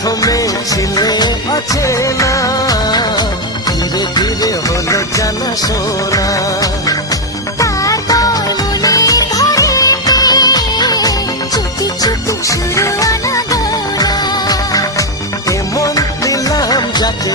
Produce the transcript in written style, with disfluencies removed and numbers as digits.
প্রথমে ছিলে অচেনা, ধীরে ধীরে হলো জানা শোনা। তারপর মনে ধরে চুপি চুপি শুরু আনাগোনা। এমন দিলাম যাতে